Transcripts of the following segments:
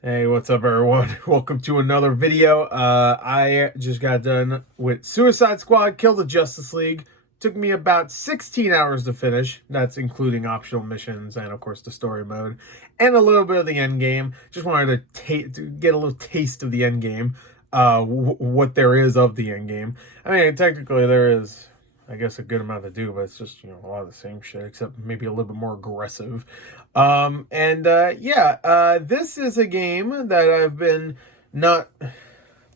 Hey, what's up, everyone? Welcome to another video. I just got done with Suicide Squad, Kill the Justice League. Took me about 16 hours to finish. That's including optional missions and, of course, the story mode. And a little bit of the Endgame. Just wanted to get a little taste of the Endgame. What there is of the Endgame. I mean, technically there is, I guess, a good amount to do, but it's just, a lot of the same shit, except maybe a little bit more aggressive. This is a game that I've been not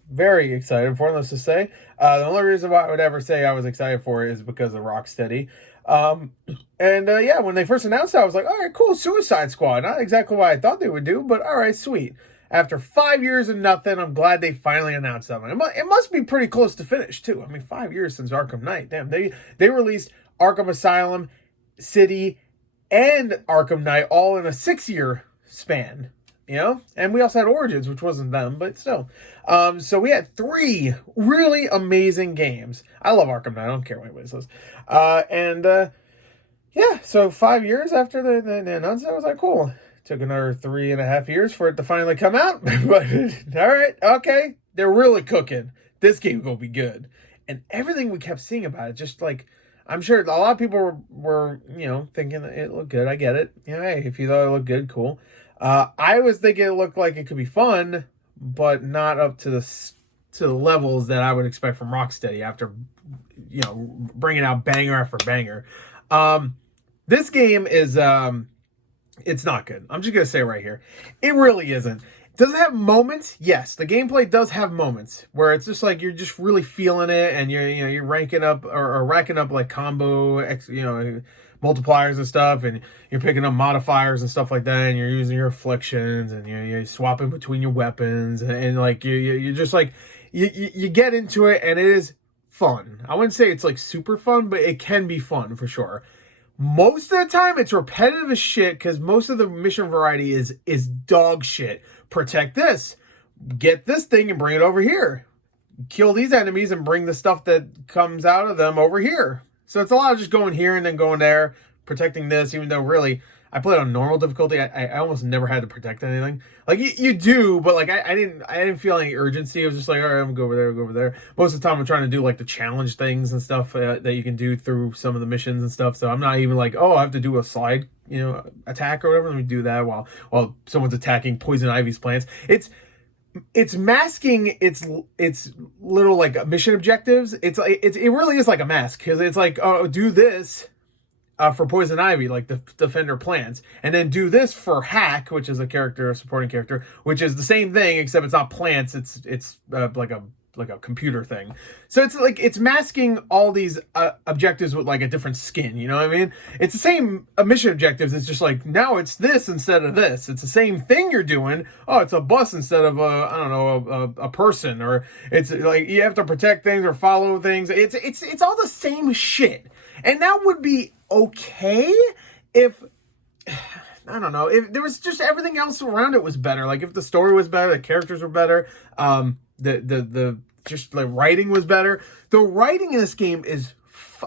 very excited for, let's just say. The only reason why I would ever say I was excited for it is because of Rocksteady. When they first announced it, I was like, all right, cool, Suicide Squad. Not exactly what I thought they would do, but all right, sweet. After 5 years and nothing, I'm glad they finally announced something. It must be pretty close to finish, too. I mean, 5 years since Arkham Knight. Damn, they released Arkham Asylum, City, and Arkham Knight all in a 6-year span, And we also had Origins, which wasn't them, but still. So we had 3 really amazing games. I love Arkham Knight. I don't care what anybody says. So 5 years after they announced it, I was like, cool. Took another 3.5 years for it to finally come out. But all right, okay. They're really cooking. This game's going to be good. And everything we kept seeing about it, just like, I'm sure a lot of people were thinking that it looked good. I get it. Hey, if you thought it looked good, cool. I was thinking it looked like it could be fun, but not up to the levels that I would expect from Rocksteady after, bringing out banger after banger. This game is, it's not good. I'm just going to say right here. It really isn't. Does it have moments? Yes, the gameplay does have moments where it's just like you're just really feeling it, and you're ranking up or racking up like combo multipliers and stuff, and you're picking up modifiers and stuff like that, and you're using your afflictions, and you're swapping between your weapons, and like you're just like you get into it, and it is fun. I wouldn't say it's like super fun, but it can be fun for sure. Most of the time, it's repetitive as shit because most of the mission variety is dog shit. Protect this, get this thing and bring it over here. Kill these enemies and bring the stuff that comes out of them over here. So it's a lot of just going here and then going there, protecting this, even though really I played on normal difficulty. I almost never had to protect anything. Like you do, but like I didn't feel any urgency. It was just like, all right, I'm gonna go over there, go over there. Most of the time, I'm trying to do like the challenge things and stuff that you can do through some of the missions and stuff. So I'm not even like, oh, I have to do a slide, attack or whatever. Let me do that while someone's attacking Poison Ivy's plants. It's masking its little like mission objectives. It really is like a mask because it's like, oh, do this for Poison Ivy, like the Defender plants, and then do this for Hack, which is a supporting character, which is the same thing except it's not plants. It's like a computer thing. So it's like it's masking all these objectives with like a different skin. You know what I mean? It's the same mission objectives. It's just like now it's this instead of this. It's the same thing you're doing. Oh, it's a bus instead of a person, or it's like you have to protect things or follow things. It's all the same shit, and that would be okay if I don't know, if there was just everything else around it was better. Like if the story was better, the characters were better, the just the writing was better. The writing in this game is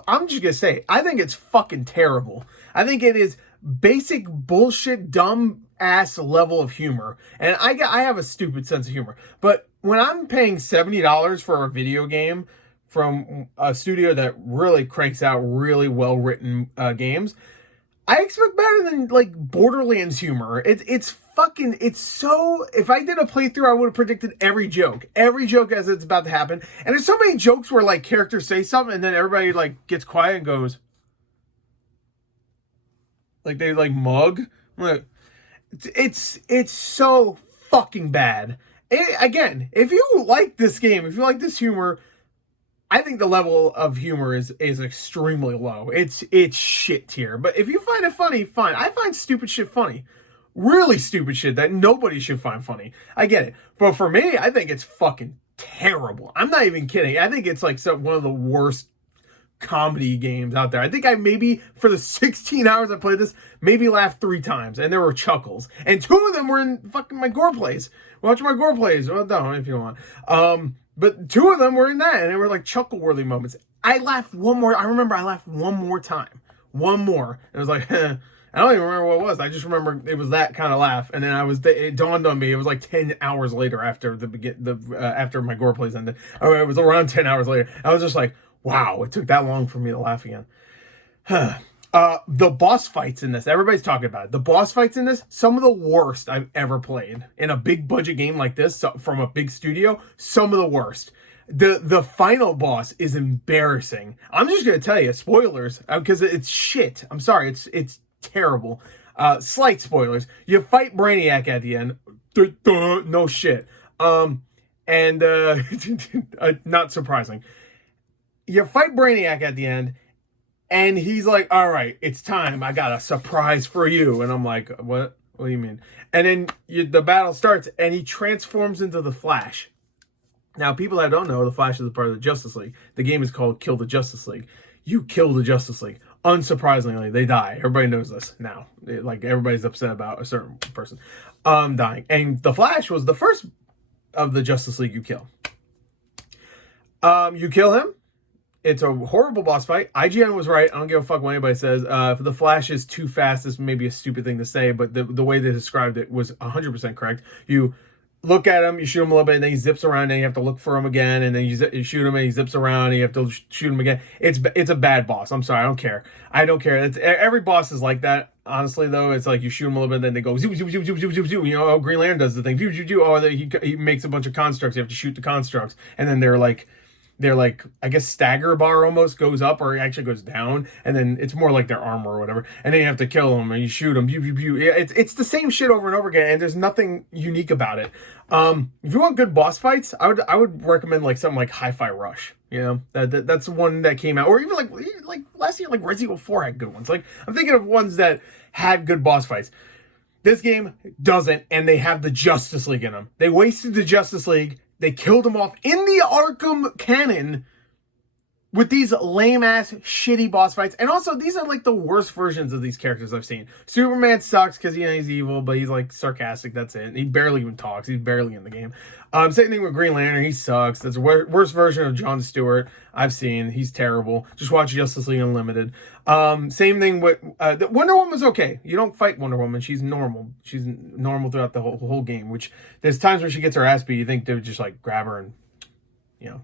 I'm just gonna say, I think it's fucking terrible. I think it is basic bullshit, dumb ass level of humor, and I have a stupid sense of humor. But when I'm paying $70 for a video game from a studio that really cranks out really well written games, I expect better than like Borderlands humor. It's so. If I did a playthrough, I would have predicted every joke as it's about to happen. And there's so many jokes where like characters say something and then everybody like gets quiet and goes, like they like mug. Like, it's so fucking bad. Again, if you like this game, if you like this humor, I think the level of humor is extremely low. It's shit tier. But if you find it funny, fine. I find stupid shit funny. Really stupid shit that nobody should find funny. I get it. But for me, I think it's fucking terrible. I'm not even kidding. I think it's like one of the worst comedy games out there. I think I maybe, for the 16 hours I played this, maybe laughed 3 times. And there were chuckles. And 2 of them were in fucking my gore plays. Watch my gore plays. Well, don't if you want. But 2 of them were in that, and they were like chuckle-worthy moments. I remember I laughed one more time. One more. It was like, I don't even remember what it was. I just remember it was that kind of laugh, and then it dawned on me. It was like 10 hours later after after my gore plays ended. Or it was around 10 hours later. I was just like, wow, it took that long for me to laugh again. The boss fights in this, everybody's talking about it. The boss fights in this, some of the worst I've ever played in a big budget game like this from a big studio. Some of the worst. The final boss is embarrassing. I'm just gonna tell you, spoilers, because it's shit. I'm sorry, it's terrible. Slight spoilers. You fight Brainiac at the end. No shit. And not surprising. You fight Brainiac at the end, and he's like, "All right, it's time. I got a surprise for you." And I'm like, "What? What do you mean?" And then the battle starts, and he transforms into the Flash. Now, people that don't know, the Flash is a part of the Justice League. The game is called Kill the Justice League. You kill the Justice League. Unsurprisingly, they die. Everybody knows this now. Everybody's upset about a certain person dying. And the Flash was the first of the Justice League you kill. You kill him. It's a horrible boss fight. IGN was right. I don't give a fuck what anybody says. If the Flash is too fast, this may be a stupid thing to say, but the way they described it was 100% correct. You look at him, you shoot him a little bit, and then he zips around, and you have to look for him again, and then you shoot him, and he zips around, and you have to shoot him again. It's a bad boss. I'm sorry, I don't care. I don't care. Every boss is like that. Honestly, though, it's like you shoot him a little bit, and then they go zoom, zoom, zoom, zoom, zoom, zoom, zoom. You know, oh, Green Lantern does the thing. Zoom, zoom, zoom. Oh, he makes a bunch of constructs. You have to shoot the constructs, and then they're like, I guess stagger bar almost goes up or it actually goes down, and then it's more like their armor or whatever, and then you have to kill them and you shoot them. It's the same shit over and over again, and there's nothing unique about it. If you want good boss fights, I would recommend like something like Hi-Fi Rush. You know, that's one that came out, or even like last year, like Resident Evil 4 had good ones. Like I'm thinking of ones that had good boss fights. This game doesn't, and they have the Justice League in them. They wasted the Justice League. They killed him off in the Arkham canon with these lame-ass, shitty boss fights. And also, these are like the worst versions of these characters I've seen. Superman sucks because, he's evil, but he's like sarcastic, that's it. He barely even talks. He's barely in the game. Same thing with Green Lantern. He sucks. That's the worst version of Jon Stewart I've seen. He's terrible. Just watch Justice League Unlimited. Same thing with Wonder Woman's okay. You don't fight Wonder Woman. She's normal. She's normal throughout the whole game, which there's times where she gets her ass beat. You think they would just like grab her and,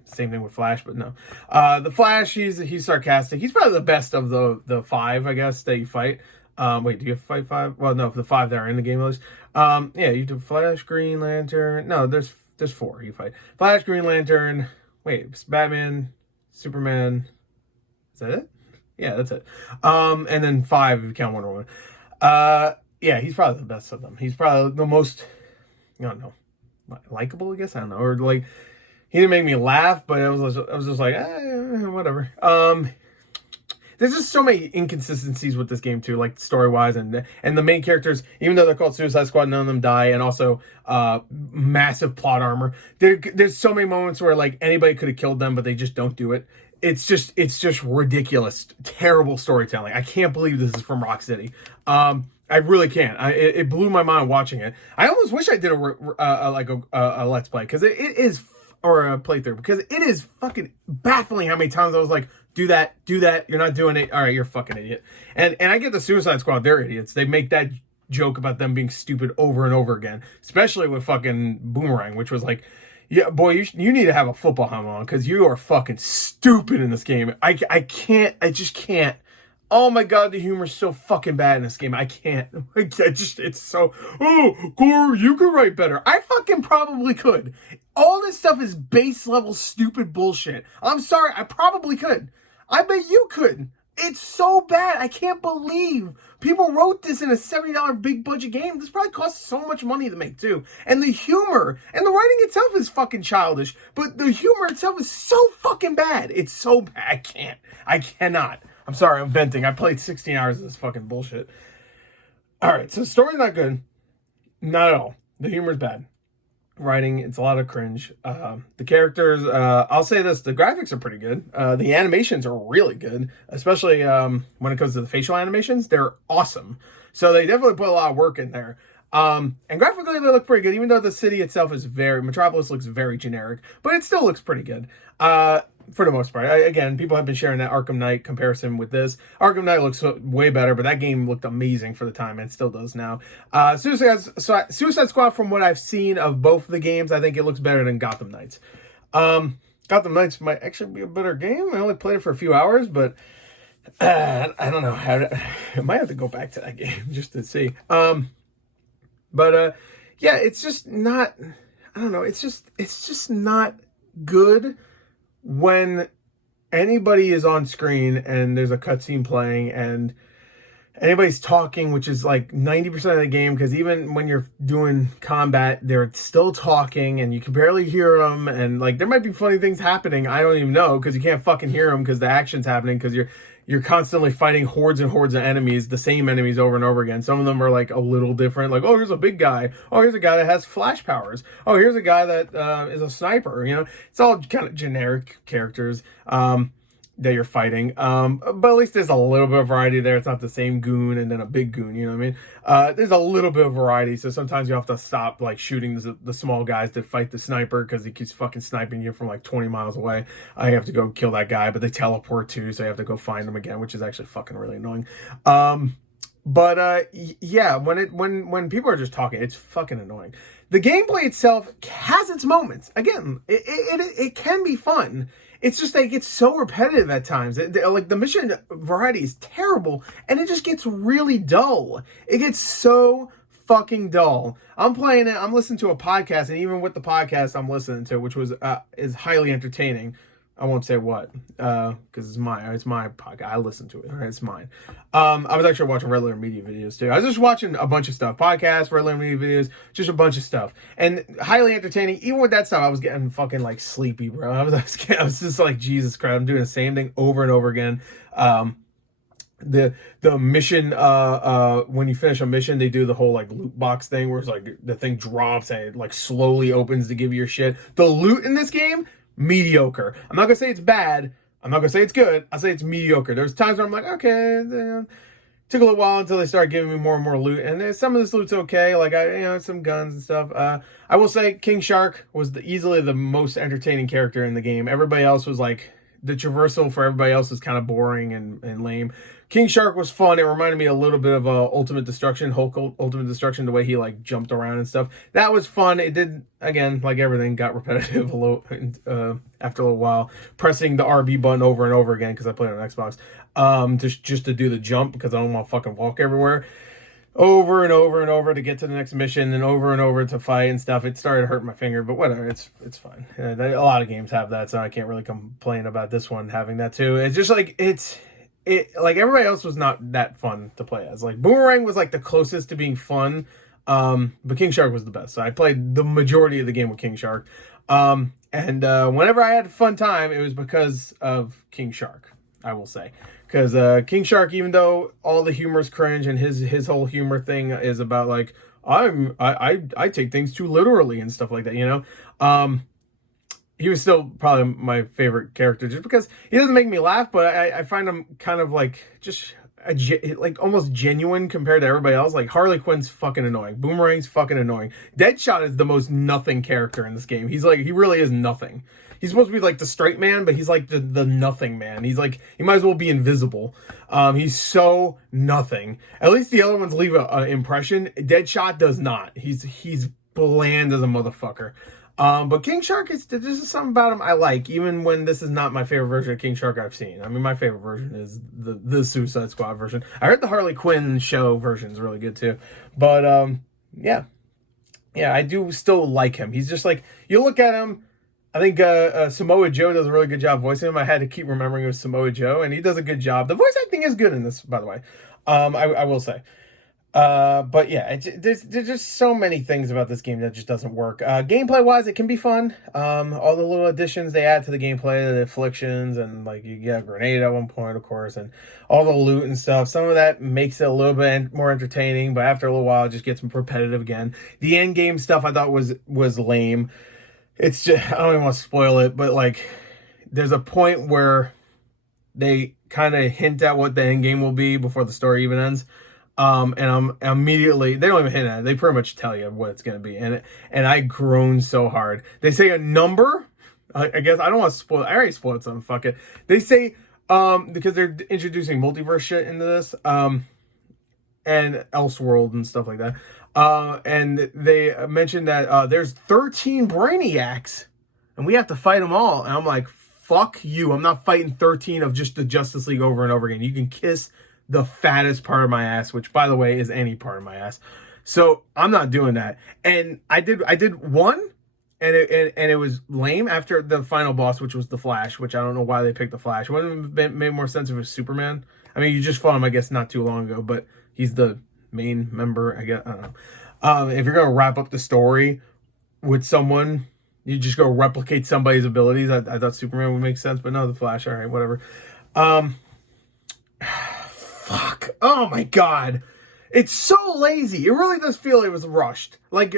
same thing with Flash, but no. The Flash, he's sarcastic. He's probably the best of the five, I guess, that you fight. Wait, do you have to fight five? Well, no, the five that are in the game list. You do Flash, Green Lantern. No, there's four you fight. Flash, Green Lantern. Wait, it's Batman, Superman. Is that it? Yeah, that's it. And then five if you count Wonder Woman. He's probably the best of them. He's probably the most, I don't know, likable, I guess. I don't know. Or like, he didn't make me laugh, but I was just like, whatever. There's just so many inconsistencies with this game too, like story-wise, and the main characters, even though they're called Suicide Squad, none of them die, and also massive plot armor. There's so many moments where like anybody could have killed them, but they just don't do it. It's just ridiculous, terrible storytelling. I can't believe this is from Rocksteady. I really can't. It blew my mind watching it. I almost wish I did a let's play because it is. Or a playthrough, because it is fucking baffling how many times I was like, do that, you're not doing it, all right, you're a fucking idiot. And I get the Suicide Squad, they're idiots. They make that joke about them being stupid over and over again, especially with fucking Boomerang, which was like, yeah, boy, you need to have a football helmet on, because you are fucking stupid in this game. I just can't. Oh my god, the humor's so fucking bad in this game. I can't. It's so, Gore, you could write better. I fucking probably could. All this stuff is base level stupid bullshit. I'm sorry, I probably could. I bet you could. It's so bad. I can't believe people wrote this in a $70 big budget game. This probably cost so much money to make too. And the humor and the writing itself is fucking childish, but the humor itself is so fucking bad. It's so bad. I cannot. I'm sorry, I'm venting. I played 16 hours of this fucking bullshit. Alright, so the story's not good. Not at all. The humor's bad. Writing, it's a lot of cringe. The characters, I'll say this, the graphics are pretty good. The animations are really good, especially when it comes to the facial animations. They're awesome. So they definitely put a lot of work in there. And graphically they look pretty good, even though the city itself is Metropolis looks very generic, but it still looks pretty good. for the most part. Again, people have been sharing that Arkham Knight comparison with this. Arkham Knight looks way better, but that game looked amazing for the time and still does now. Suicide Squad, from what I've seen of both the games, I think it looks better than Gotham Knights. Gotham Knights might actually be a better game. I only played it for a few hours, but I don't know I might have to go back to that game just to see. Yeah, it's just not. I don't know. It's just not good when anybody is on screen and there's a cutscene playing and anybody's talking, which is like 90% of the game, because even when you're doing combat, they're still talking and you can barely hear them, and like there might be funny things happening, I don't even know, because you can't fucking hear them because the action's happening, because you're constantly fighting hordes and hordes of enemies, the same enemies over and over again. Some of them are like a little different, like, oh, here's a big guy, oh, here's a guy that has flash powers, oh, here's a guy that is a sniper, you know. It's all kind of generic characters that you're fighting, but at least there's a little bit of variety there. It's not the same goon and then a big goon, you know what I mean? There's a little bit of variety, so sometimes you have to stop like shooting the small guys to fight the sniper, because he keeps fucking sniping you from like 20 miles away. I have to go kill that guy, but they teleport too, so you have to go find them again, which is actually fucking really annoying. Yeah, when people are just talking, it's fucking annoying. The gameplay itself has its moments. Again, it can be fun. It's just that it gets so repetitive at times. Like the mission variety is terrible, and it just gets really dull. It gets so fucking dull. I'm playing it. I'm listening to a podcast, and even with the podcast I'm listening to, which is highly entertaining. I won't say what, because it's my podcast. I listen to it. All right, it's mine. I was actually watching Red Letter Media videos too. I was just watching a bunch of stuff, podcasts, Red Letter Media videos, just a bunch of stuff, and highly entertaining. Even with that stuff, I was getting fucking like sleepy, bro. I was just like, Jesus Christ, I'm doing the same thing over and over again. The mission, when you finish a mission, they do the whole like loot box thing where it's like the thing drops and it like slowly opens to give you your shit. The loot in this game, mediocre. I'm not gonna say it's bad. I'm not gonna say it's good. I'll say it's mediocre. There's times where I'm like, okay, took a little while until they started giving me more and more loot, and some of this loot's okay. Like some guns and stuff. I will say King Shark was easily the most entertaining character in the game. Everybody else was like, the traversal for everybody else was kind of boring and lame. King Shark was fun. It reminded me a little bit of Ultimate Destruction, Hulk Ultimate Destruction, the way he like jumped around and stuff. That was fun. It did, again, like everything, got repetitive after a little while. Pressing the RB button over and over again, because I played on Xbox, just to do the jump, because I don't want to fucking walk everywhere. Over and over and over to get to the next mission, and over to fight and stuff. It started to hurt my finger, but whatever, it's fine. A lot of games have that, so I can't really complain about this one having that too. It's just like like everybody else was not that fun to play as. Like Boomerang was like the closest to being fun, but King Shark was the best. So I played the majority of the game with King Shark, and whenever I had a fun time, it was because of King Shark, I will say. Because King Shark, even though all the humor is cringe and his whole humor thing is about like, I take things too literally and stuff like that, you know. He was still probably my favorite character just because he doesn't make me laugh, but I find him kind of like just like almost genuine compared to everybody else. Like Harley Quinn's fucking annoying. Boomerang's fucking annoying. Deadshot is the most nothing character in this game. He really is nothing. He's supposed to be like the straight man, but he's like the nothing man. He's like, he might as well be invisible. He's so nothing. At least the other ones leave an impression. Deadshot does not. He's bland as a motherfucker. But King Shark, there's just something about him I like, even when this is not my favorite version of King Shark I've seen. I mean, my favorite version is the Suicide Squad version. I heard the Harley Quinn show version is really good too. But, yeah, I do still like him. He's just like, you look at him, I think Samoa Joe does a really good job voicing him. I had to keep remembering it was Samoa Joe, and he does a good job. The voice acting is good in this, by the way. I will say. But yeah, there's just so many things about this game that just doesn't work. Gameplay wise, it can be fun. All the little additions they add to the gameplay, the afflictions, and like you get a grenade at one point, of course, and all the loot and stuff. Some of that makes it a little bit more entertaining, but after a little while, it just gets repetitive again. The end game stuff I thought was lame. It's just, I don't even want to spoil it, but like there's a point where they kind of hint at what the end game will be before the story even ends. And I'm immediately, they don't even hint at it. They pretty much tell you what it's going to be. And I groan so hard. They say a number. I guess I don't want to spoil. I already spoiled something. Fuck it. They say because they're introducing multiverse shit into this and Elseworld and stuff like that. And they mentioned that there's 13 Brainiacs, and we have to fight them all. And I'm like, fuck you! I'm not fighting 13 of just the Justice League over and over again. You can kiss the fattest part of my ass, which, by the way, is any part of my ass. So I'm not doing that. And I did one. And it was lame after the final boss, which was the Flash, which I don't know why they picked the Flash. It wouldn't have made more sense if it was Superman. I mean, you just fought him, I guess, not too long ago, but he's the main member, I guess. I don't know. If you're going to wrap up the story with someone, you just go replicate somebody's abilities. I thought Superman would make sense, but no, the Flash, all right, whatever. Fuck. Oh, my God. It's so lazy. It really does feel it was rushed. Like,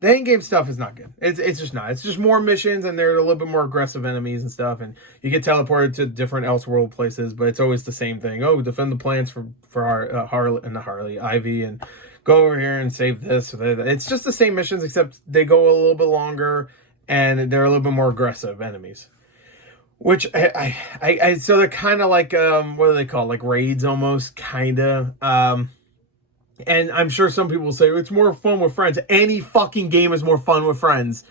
the Endgame stuff is not good. It's just not. It's just more missions, and they're a little bit more aggressive enemies and stuff, and you get teleported to different Elseworld places, but it's always the same thing. Oh, defend the plants for Harley, Ivy, and go over here and save this. Or that. It's just the same missions, except they go a little bit longer, and they're a little bit more aggressive enemies. Which so they're kind of like what do they call, like raids almost, kind of. And I'm sure some people will say, it's more fun with friends. Any fucking game is more fun with friends.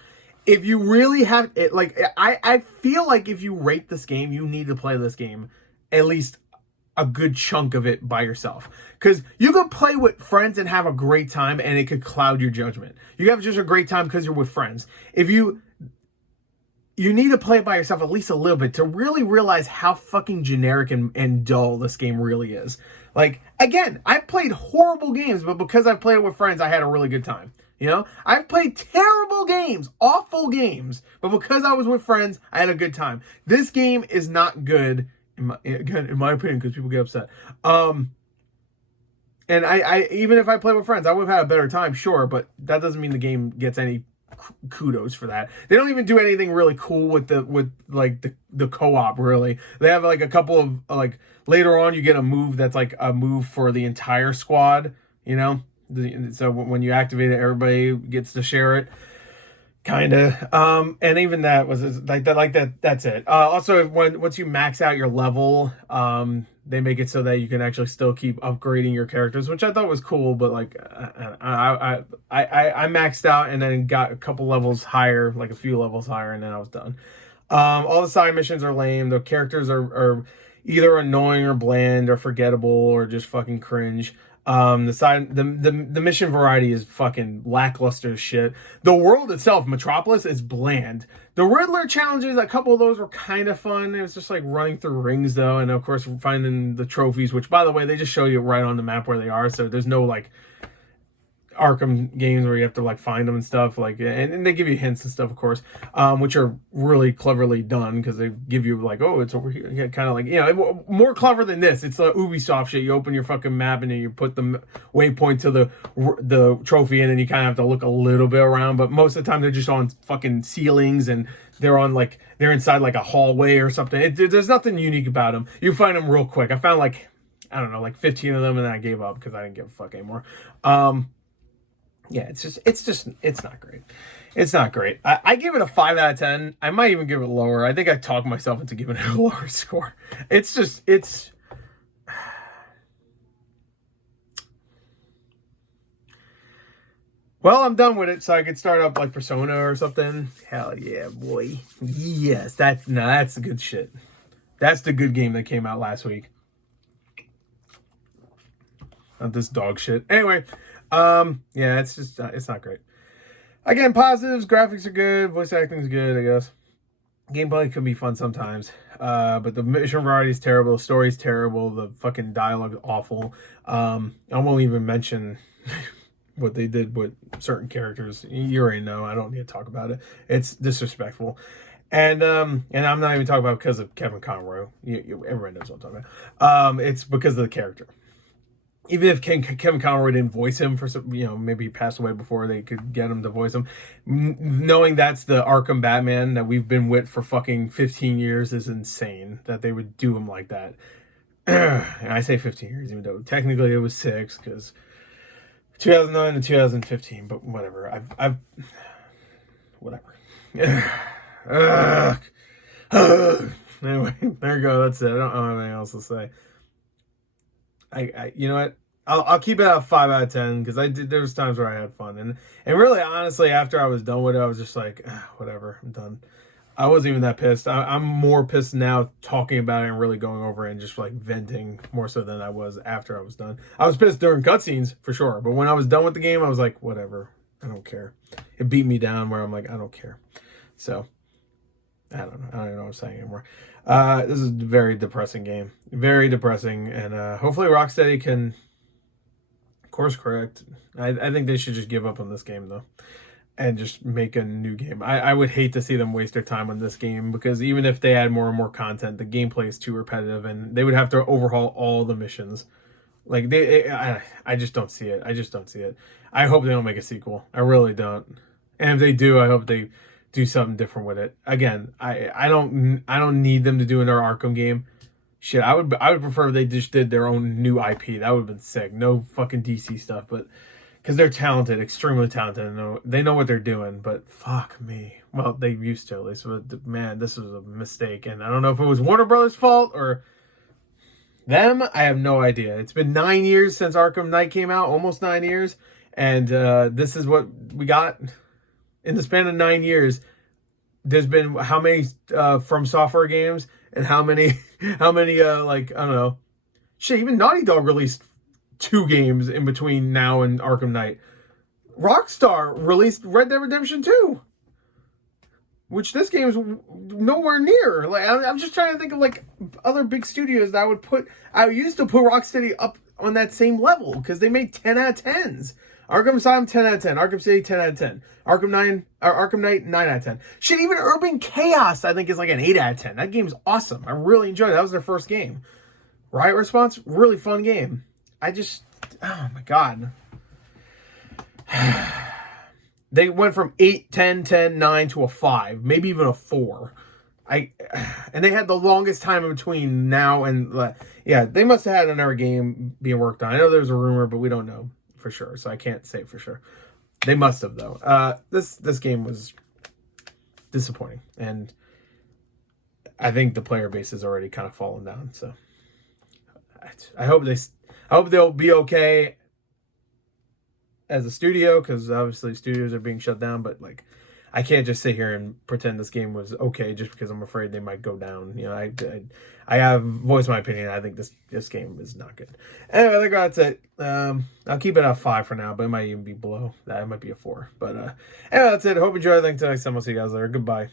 If you really have it, like, I feel like if you rate this game, you need to play this game at least a good chunk of it by yourself. Because you could play with friends and have a great time, and it could cloud your judgment. You have just a great time because you're with friends. If you need to play it by yourself at least a little bit to really realize how fucking generic and dull this game really is. Like, again, I've played horrible games, but because I've played it with friends, I had a really good time. You know? I've played terrible games, awful games, but because I was with friends, I had a good time. This game is not good, in my opinion, because people get upset. And I even if I play with friends, I would have had a better time, sure, but that doesn't mean the game gets any kudos for that. They don't even do anything really cool with the co-op, really. They have like a couple of like later on you get a move that's like a move for the entire squad, you know? So when you activate it, everybody gets to share it. Kind of. And even that was like that. That's it. Also, once you max out your level, they make it so that you can actually still keep upgrading your characters, which I thought was cool. But like, I maxed out and then got a couple levels higher, like a few levels higher, and then I was done. All the side missions are lame. The characters are either annoying or bland or forgettable or just fucking cringe. The mission variety is fucking lackluster as shit. The world itself, Metropolis, is bland. The Riddler challenges, a couple of those were kind of fun. It was just like running through rings though, and of course finding the trophies, which by the way, they just show you right on the map where they are, so there's no like Arkham games where you have to like find them and stuff, like, and they give you hints and stuff, of course, which are really cleverly done because they give you like, oh, it's over here, yeah, kind of like, you know, more clever than this. It's like Ubisoft shit. You open your fucking map and then you put the waypoint to the trophy in, and you kind of have to look a little bit around. But most of the time they're just on fucking ceilings, and they're inside like a hallway or something. There's nothing unique about them. You find them real quick. I found like, I don't know, like 15 of them, and then I gave up because I didn't give a fuck anymore. Yeah, it's not great. It's not great. I give it a 5 out of 10. I might even give it lower. I think I talked myself into giving it a lower score. Well, I'm done with it, so I could start up like Persona or something. Hell yeah, boy. Yes, that's the good shit. That's the good game that came out last week. Not this dog shit. Anyway, yeah, it's just it's not great. Again, positives, graphics are good, voice acting is good, I guess. Gameplay can be fun sometimes, but the mission variety is terrible, the story's terrible, the fucking dialogue is awful. I won't even mention what they did with certain characters. You already know, I don't need to talk about it. It's disrespectful. And I'm not even talking about it because of Kevin Conroy. Everyone knows what I'm talking about. It's because of the character. Even if Kevin Conroy didn't voice him for some, you know, maybe he passed away before they could get him to voice him. Knowing that's the Arkham Batman that we've been with for fucking 15 years is insane that they would do him like that. And I say 15 years, even though technically it was 6, because 2009 to 2015, but whatever. Whatever. Ugh. Anyway, there you go. That's it. I don't have anything else to say. You know what? I'll keep it at a 5 out of 10 because there was times where I had fun and really honestly after I was done with it I was just like whatever, I'm done. I wasn't even that pissed. I'm more pissed now talking about it and really going over it and just like venting more so than I was after I was done. I was pissed during cutscenes for sure, but when I was done with the game I was like whatever, I don't care. It beat me down where I'm like I don't care. So I don't know. I don't even know what I'm saying anymore. This is a very depressing game. Very depressing. And hopefully Rocksteady can course correct. I think they should just give up on this game, though. And just make a new game. I would hate to see them waste their time on this game. Because even if they add more and more content, the gameplay is too repetitive. And they would have to overhaul all the missions. Like, I just don't see it. I just don't see it. I hope they don't make a sequel. I really don't. And if they do, I hope they do something different with it. Again, I don't need them to do another Arkham game. Shit, I would prefer if they just did their own new IP. That would have been sick. No fucking DC stuff, but because they're talented, extremely talented, and they know what they're doing. But fuck me. Well, they used to at least. But man, this was a mistake, and I don't know if it was Warner Brothers' fault or them. I have no idea. It's been 9 years since Arkham Knight came out, almost 9 years, and this is what we got. In the span of 9 years, there's been how many From Software games and how many like I don't know, shit. Even Naughty Dog released 2 games in between now and Arkham Knight. Rockstar released Red Dead Redemption 2, which this game is nowhere near. Like I'm just trying to think of like other big studios that I used to put Rocksteady up on that same level because they made 10 out of 10s. Arkham Asylum 10 out of 10. Arkham City 10 out of 10. Arkham Knight 9 out of 10. Shit, even Urban Chaos I think is like an 8 out of 10. That game's awesome. I really enjoyed it. That was their first game. Riot Response, really fun game. Oh my god. They went from 8, 10, 10, 9 to a 5, maybe even a 4. And they had the longest time in between now and yeah, they must have had another game being worked on. I know there's a rumor, but we don't know for sure, so I can't say for sure. They must have though. This game was disappointing, and I think the player base has already kind of fallen down. So I hope they'll be okay as a studio, because obviously studios are being shut down. But like, I can't just sit here and pretend this game was okay just because I'm afraid they might go down. You know, I have voiced my opinion. I think this game is not good. Anyway, I think that's it. I'll keep it at 5 for now, but it might even be below that. It might be a 4. But anyway, that's it. Hope you enjoyed. Thanks. Next time. I'll see you guys later. Goodbye.